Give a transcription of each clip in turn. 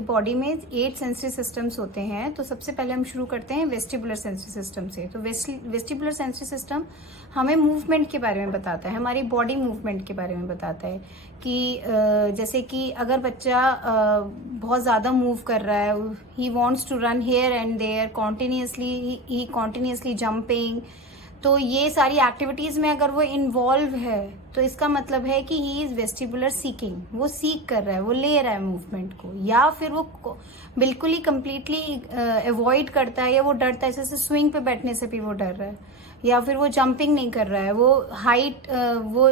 Body में 8 sensory systems होते हैं। तो सबसे पहले हम शुरू करते हैं वेस्टिबुलर सेंसरी सिस्टम से। तो वेस्टिबुलर सेंसरी सिस्टम हमें मूवमेंट के बारे में बताता है, हमारी बॉडी मूवमेंट के बारे में बताता है कि जैसे कि अगर बच्चा बहुत ज़्यादा मूव कर रहा है, he wants to run here and there continuously jumping, तो ये सारी एक्टिविटीज में अगर वो इन्वॉल्व है तो इसका मतलब है कि ही इज वेस्टिबुलर सीकिंग, वो सीक कर रहा है, वो ले रहा है मूवमेंट को। या फिर वो बिल्कुल ही कंप्लीटली अवॉइड करता है या वो डरता है, जैसे स्विंग पे बैठने से भी वो डर रहा है, या फिर वो जंपिंग नहीं कर रहा है, वो हाइट वो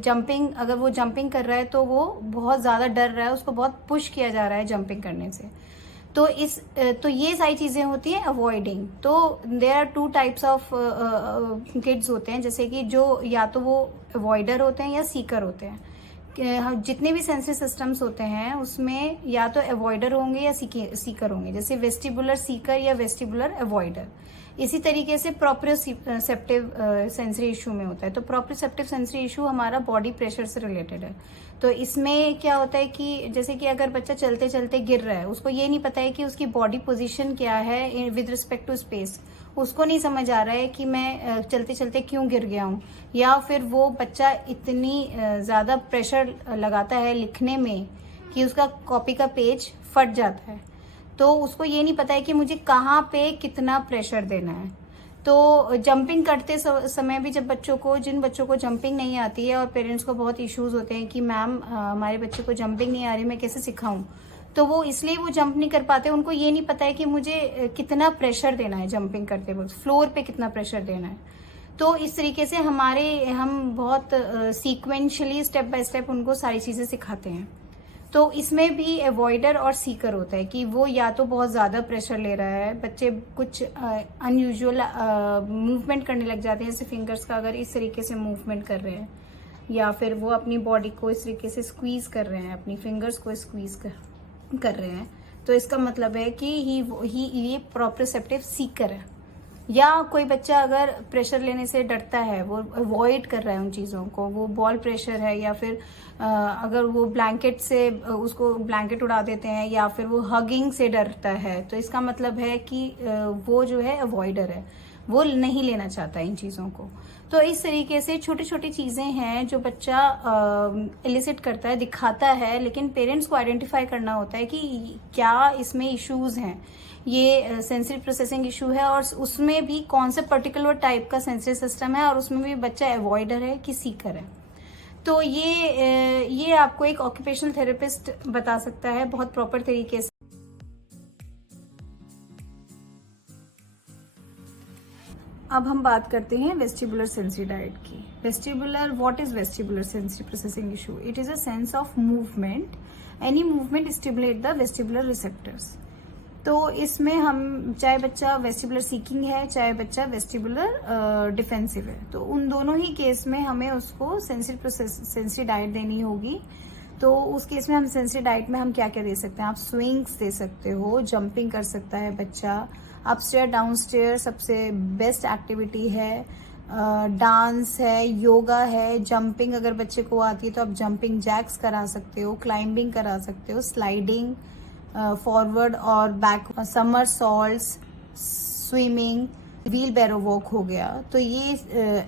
जंपिंग अगर वो जंपिंग कर रहा है तो वो बहुत ज़्यादा डर रहा है, उसको बहुत पुश किया जा रहा है जंपिंग करने से। तो ये सारी चीजें होती है अवॉइडिंग। तो there are 2 types of kids होते हैं, जैसे कि जो या तो वो अवॉइडर होते हैं या सीकर होते हैं। जितने भी सेंसरी सिस्टम्स होते हैं उसमें या तो अवॉइडर होंगे या सीकर होंगे, जैसे वेस्टिबुलर सीकर या वेस्टिबुलर अवॉइडर। इसी तरीके से प्रोप्रियोसेप्टिव सेंसरी इशू में होता है। तो प्रोप्रियोसेप्टिव सेंसरी इशू हमारा बॉडी प्रेशर से रिलेटेड है। तो इसमें क्या होता है कि जैसे कि अगर बच्चा चलते चलते गिर रहा है, उसको ये नहीं पता है कि उसकी बॉडी पोजीशन क्या है विद रिस्पेक्ट टू स्पेस, उसको नहीं समझ आ रहा है कि मैं चलते चलते क्यों गिर गया हूँ, या फिर वो बच्चा इतनी ज्यादा प्रेशर लगाता है लिखने में कि उसका कॉपी का पेज फट जाता है। तो उसको ये नहीं पता है कि मुझे कहाँ पे कितना प्रेशर देना है। तो जंपिंग करते समय भी जब जिन बच्चों को जंपिंग नहीं आती है और पेरेंट्स को बहुत इश्यूज होते हैं कि मैम हमारे बच्चे को जंपिंग नहीं आ रही, मैं कैसे सिखाऊं, तो वो इसलिए वो जंप नहीं कर पाते, उनको ये नहीं पता है कि मुझे कितना प्रेशर देना है जंपिंग करते वक्त, फ्लोर पे कितना प्रेशर देना है। तो इस तरीके से हम बहुत सीक्वेंशियली स्टेप बाय स्टेप उनको सारी चीजें सिखाते हैं। तो इसमें भी अवॉइडर और सीकर होता है कि वो या तो बहुत ज़्यादा प्रेशर ले रहा है, बच्चे कुछ अनयूजुअल मूवमेंट करने लग जाते हैं, जैसे फिंगर्स का अगर इस तरीके से मूवमेंट कर रहे हैं, या फिर वो अपनी बॉडी को इस तरीके से स्क्वीज कर रहे हैं, अपनी फिंगर्स को स्क्वीज कर रहे हैं, तो इसका मतलब है कि ये प्रोप्रियोसेप्टिव सीकर है। या कोई बच्चा अगर प्रेशर लेने से डरता है, वो अवॉइड कर रहा है उन चीज़ों को, वो बॉल प्रेशर है, या फिर अगर वो ब्लैंकेट से उसको ब्लैंकेट उड़ा देते हैं, या फिर वो हगिंग से डरता है, तो इसका मतलब है कि वो जो है अवॉइडर है, वो नहीं लेना चाहता इन चीज़ों को। तो इस तरीके से छोटी छोटी चीज़ें हैं जो बच्चा एलिसिट करता है, दिखाता है, लेकिन पेरेंट्स को आइडेंटिफाई करना होता है कि क्या इसमें इश्यूज हैं, ये सेंसरी प्रोसेसिंग इशू है, और उसमें भी कौन से पर्टिकुलर टाइप का सेंसरी सिस्टम है, और उसमें भी बच्चा अवॉइडर है कि सीकर है। तो ये आपको एक ऑक्यूपेशनल थेरेपिस्ट बता सकता है बहुत प्रॉपर तरीके से। अब हम बात करते हैं वेस्टिबुलर सेंसरी डायट की। What is vestibular sensory processing issue? It is a sense of movement, any movement stimulate the vestibular receptors. तो इसमें हम चाहे बच्चा वेस्टिबुलर सीकिंग है, चाहे बच्चा वेस्टिबुलर डिफेंसिव है, तो उन दोनों ही केस में हमें उसको सेंसरी डाइट देनी होगी। तो उस केस में हम सेंसरी डाइट में हम क्या क्या दे सकते हैं? आप स्विंग्स दे सकते हो, जंपिंग कर सकता है बच्चा, अपस्टेयर डाउनस्टेयर सबसे बेस्ट एक्टिविटी है, डांस है, योगा है, जंपिंग अगर बच्चे को आती है तो आप जंपिंग जैक्स करा सकते हो, क्लाइंबिंग करा सकते हो, स्लाइडिंग, फॉरवर्ड और back, somersaults, swimming, wheelbarrow walk हो गया, तो ये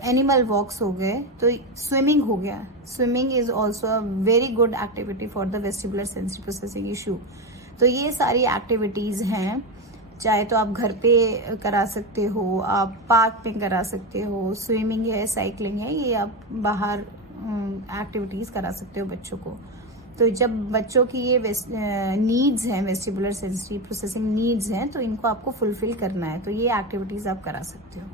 एनिमल वॉक्स हो गए, तो स्विमिंग हो गया। Swimming is also a very good activity for the vestibular sensory processing issue. तो ये सारी एक्टिविटीज हैं, चाहे तो आप घर पे करा सकते हो, आप पार्क में करा सकते हो, स्विमिंग है, साइकिलिंग है, ये आप बाहर एक्टिविटीज करा सकते हो बच्चों को। तो जब बच्चों की ये नीड्स हैं, वेस्टिबुलर सेंसरी प्रोसेसिंग नीड्स हैं, तो इनको आपको फुलफिल करना है, तो ये एक्टिविटीज आप करा सकते हो।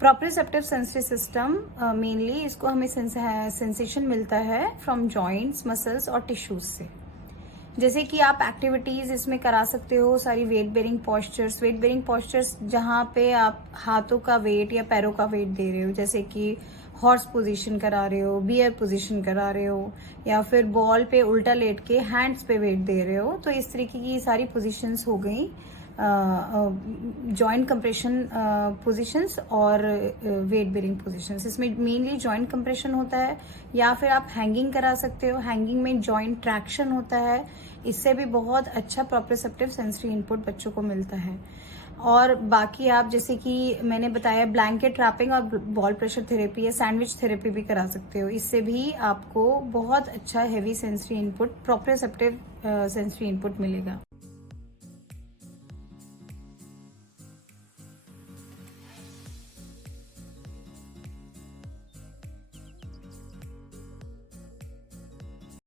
प्रोप्रियोसेप्टिव सेंसरी सिस्टम मेनली इसको हमें सेंसेशन मिलता है फ्रॉम जॉइंट्स, मसल्स और टिश्यूज से। जैसे कि आप एक्टिविटीज इसमें करा सकते हो सारी वेट बेरिंग पॉस्चर्स जहाँ पे आप हाथों का वेट या पैरों का वेट दे रहे हो, जैसे कि हॉर्स पोजीशन करा रहे हो, बियर पोजीशन करा रहे हो, या फिर बॉल पे उल्टा लेट के हैंड्स पे वेट दे रहे हो। तो इस तरीके की सारी पोजीशंस हो गई जॉइंट कंप्रेशन पोजीशंस और वेट बेरिंग पोजीशंस। इसमें मेनली जॉइंट कंप्रेशन होता है, या फिर आप हैंगिंग करा सकते हो। हैंगिंग में जॉइंट ट्रैक्शन होता है, इससे भी बहुत अच्छा प्रोप्रियोसेप्टिव सेंसरी इनपुट बच्चों को मिलता है। और बाकी आप जैसे कि मैंने बताया ब्लैंकेट रैपिंग और बॉल प्रेशर थेरेपी या सैंडविच थेरेपी भी करा सकते हो। इससे भी आपको बहुत अच्छा heavy sensory input, proprioceptive sensory input मिलेगा।